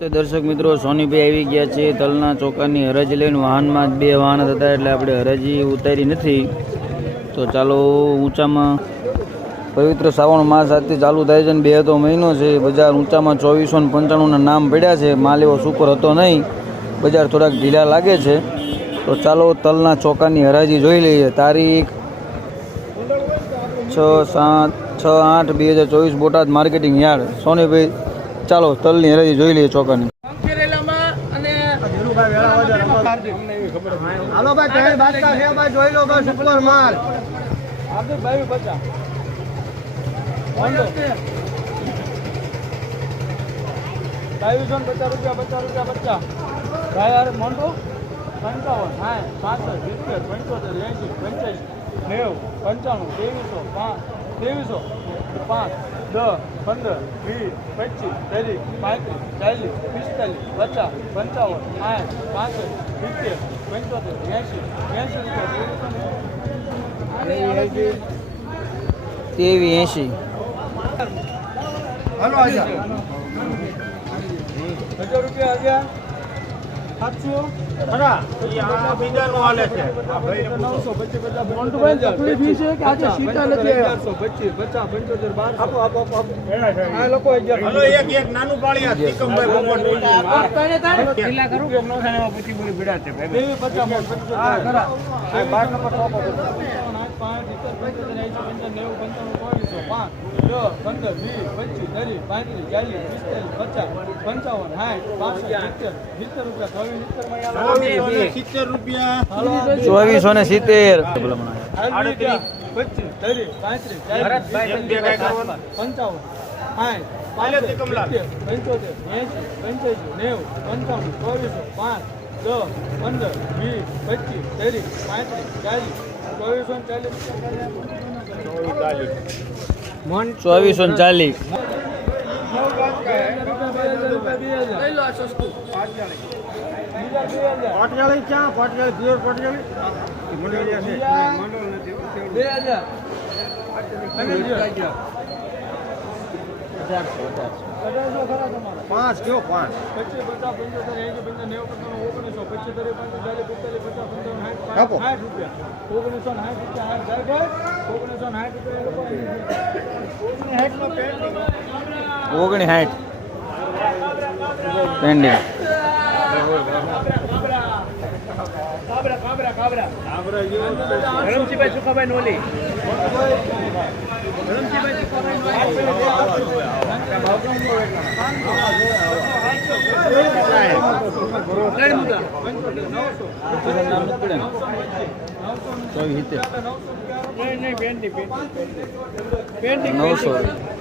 દર્શક મિત્રો, સોનીભાઈ આવી ગયા છે તલના ચોખાની હરાજી લઈને. વાહનમાં બે વાહન હતા એટલે આપણે હરાજી ઉતારી નથી. તો ચાલો, ઊંચામાં પવિત્ર શ્રાવણ માસ આજથી ચાલુ થાય છે ને 2 મહિનો છે. બજાર ઊંચામાં 2495 નામ પડ્યા છે. માલ એવો સુપર હતો નહીં, બજાર થોડાક ઢીલા લાગે છે. તો ચાલો તલના ચોખાની હરાજી જોઈ લઈએ. તારીખ 6/8/2024 બોટાદ માર્કેટિંગ યાર્ડ. સોનીભાઈ, ચાલો તલની હરાજી જોઈ લઈએ ચોખાની. હાલો ભાઈ, કઈ બાદશાહ છે ભાઈ, જોઈ લો ભાઈ, સુપર માલ. આપણે ભાઈ 50 રૂપિયા ભાઈ. યાર મોંટો 55 65 70 75 80 85 90 95 2300 5 10 15 20 ₹80 હાલો આજા 1000 રૂપિયા આવ્યા 700 ખરા આ બીજાનો હાલે છે. આ ભાઈ 925 મોન્ટુભાઈ તકલીફ ઈ છે કે આજે સીટા નથી આવ્યા. 425 50 75 12 આપો આ લોકો 11. હાલો એક નાનું પાળિયા તિકમભાઈ ભગવાન ઢીલા કરું કે નો થાય એમાં પછી બોલી ભીડા છે ભાઈ. 50 હા ખરા આ 12 નંબર ટોપ 5 ₹2440 પાટિયાળી ક્યાં? પાટિયાળી પ્યોર પાટિયાળી મંડળિયા છે. મંડળ નથી 5 કયો 5 ₹59 પેન્ડિંગ. રમજીભાઈ સુખાભાઈ નોલી ₹900